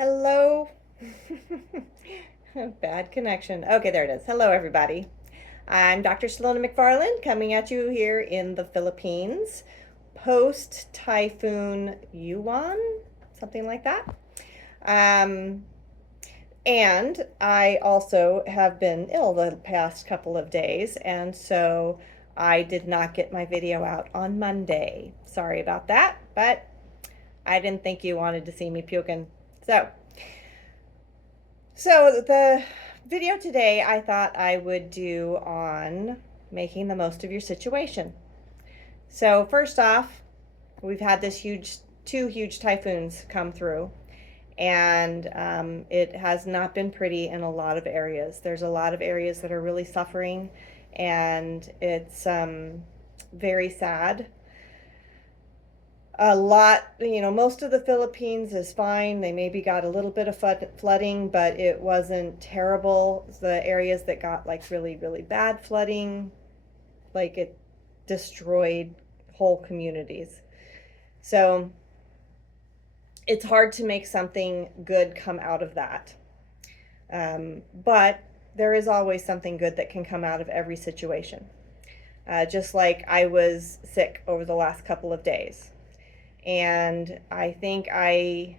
Hello. Bad connection. Okay, there it is. Hello, everybody. I'm Dr. Salona McFarland coming at you here in the Philippines post typhoon Yuan, something like that. Um, and I also have been ill the past couple of days, and so I did not get my video out on Monday. Sorry about that, but I didn't think you wanted to see me puking. So the video today I thought I would do on making the most of your situation. So first off, we've had two huge typhoons come through, and it has not been pretty in a lot of areas. There's a lot of areas that are really suffering, and it's very sad. Most of the Philippines is fine. They maybe got a little bit of flooding, but it wasn't terrible. The areas that got like really, really bad flooding, like it destroyed whole communities. So it's hard to make something good come out of that. But there is always something good that can come out of every situation. Just like I was sick over the last couple of days. And I think I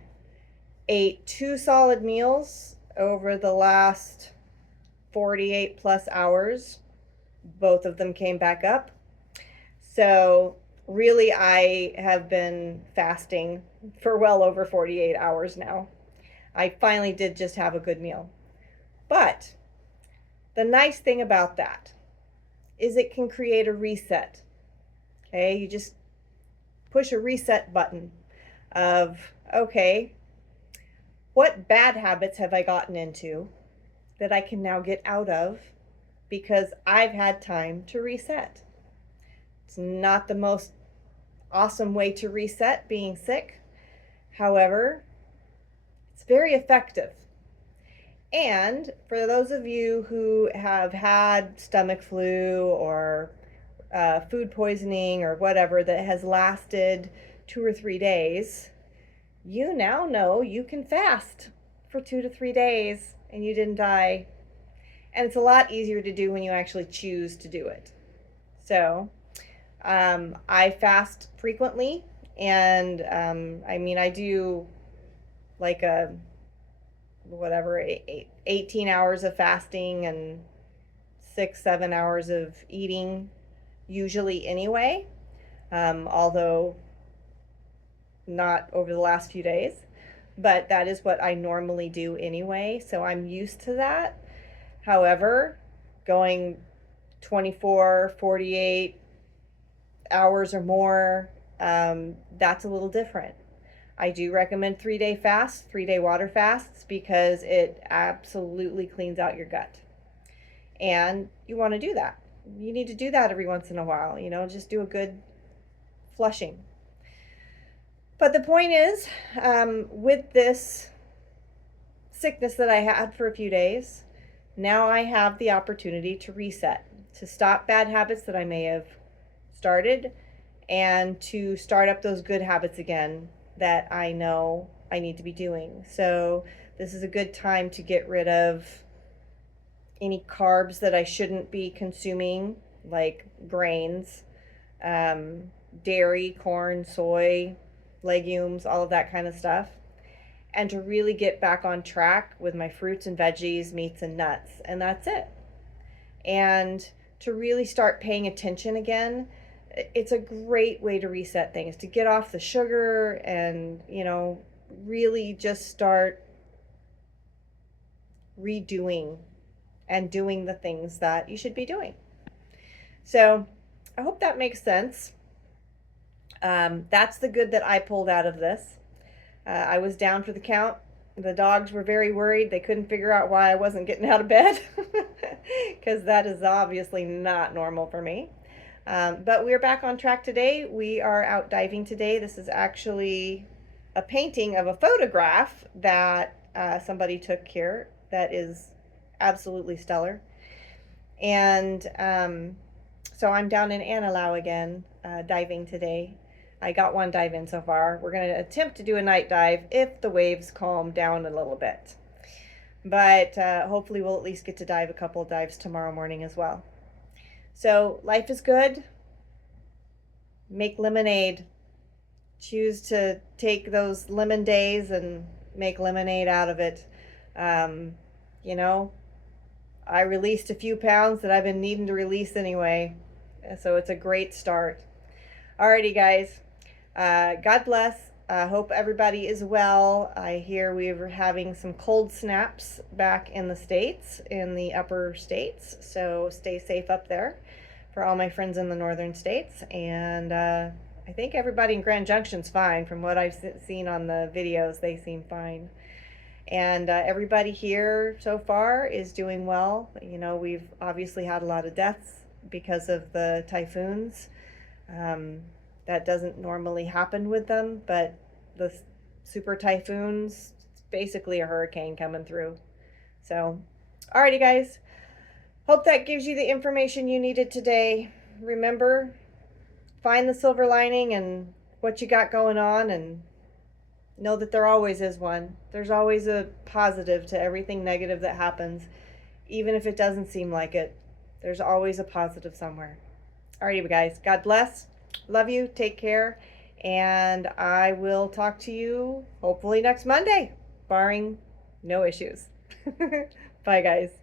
ate 2 solid meals over the last 48 plus hours. Both of them came back up. So really, I have been fasting for well over 48 hours now. I finally did just have a good meal. But the nice thing about that is it can create a reset. Okay, you just push a reset button of, okay, what bad habits have I gotten into that I can now get out of because I've had time to reset? It's not the most awesome way to reset being sick. However, it's very effective. And for those of you who have had stomach flu or food poisoning or whatever that has lasted 2 or 3 days, you now know you can fast for 2 to 3 days and you didn't die. And it's a lot easier to do when you actually choose to do it. So I fast frequently, and I do like a 18 hours of fasting and 6-7 hours of eating usually anyway, although not over the last few days, but that is what I normally do anyway, so I'm used to that. However, going 24, 48 hours or more, that's a little different. I do recommend 3-day fasts, 3-day water fasts, because it absolutely cleans out your gut. And you want to do that. You need to do that every once in a while, just do a good flushing. But the point is, with this sickness that I had for a few days, now I have the opportunity to reset, to stop bad habits that I may have started, and to start up those good habits again that I know I need to be doing. So this is a good time to get rid of any carbs that I shouldn't be consuming, like grains, dairy, corn, soy, legumes, all of that kind of stuff, and to really get back on track with my fruits and veggies, meats and nuts, and that's it. And to really start paying attention again. It's a great way to reset things, to get off the sugar and, really just start redoing and doing the things that you should be doing. So I hope that makes sense. That's the good that I pulled out of this. I was down for the count. The dogs were very worried. They couldn't figure out why I wasn't getting out of bed, because that is obviously not normal for me. But we're back on track today. We are out diving today. This is actually a painting of a photograph that somebody took here that is absolutely stellar. And so I'm down in Annalau again, diving today. I got one dive in so far. We're going to attempt to do a night dive if the waves calm down a little bit. But hopefully we'll at least get to dive a couple of dives tomorrow morning as well. So life is good. Make lemonade. Choose to take those lemon days and make lemonade out of it. You know, I released a few pounds that I've been needing to release anyway. So it's a great start. Alrighty, guys. God bless. I hope everybody is well. I hear we're having some cold snaps back in the States, in the upper states. So stay safe up there for all my friends in the northern states. And I think everybody in Grand Junction's fine. From what I've seen on the videos, they seem fine. And everybody here so far is doing well. You know, we've obviously had a lot of deaths because of the typhoons. That doesn't normally happen with them, but the super typhoons, it's basically a hurricane coming through. So, alrighty, guys. Hope that gives you the information you needed today. Remember, find the silver lining and what you got going on, and know that there always is one. There's always a positive to everything negative that happens. Even if it doesn't seem like it, there's always a positive somewhere. Alrighty, guys. God bless. Love you. Take care. And I will talk to you hopefully next Monday, barring no issues. Bye, guys.